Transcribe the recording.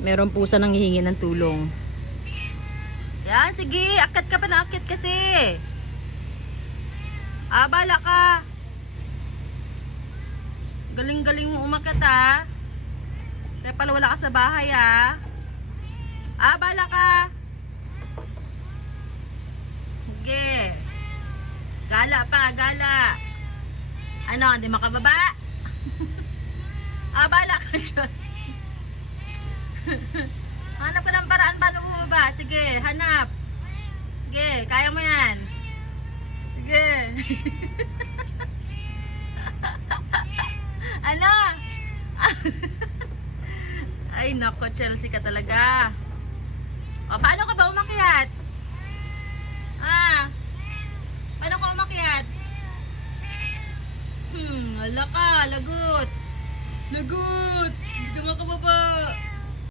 Meron pusa nang hihingi ng tulong. Yan, sige. Akyat ka pa na akyat kasi. Bala ka. Galing-galing mo umakyat ha. Kaya pala wala ka sa bahay ha. Bala ka. Sige. Gala pa, gala. Ano, hindi makababa? Bala ka dyan. Hanap ka ng paraan paano bumaba. Sige, hanap. Sige, kaya mo yan. Sige. Ano? Ay, nako, Chelsea ka talaga. Paano ka ba umakyat? Paano ka umakyat? Wala ka, lagot. Lagot. Hindi ka makababa.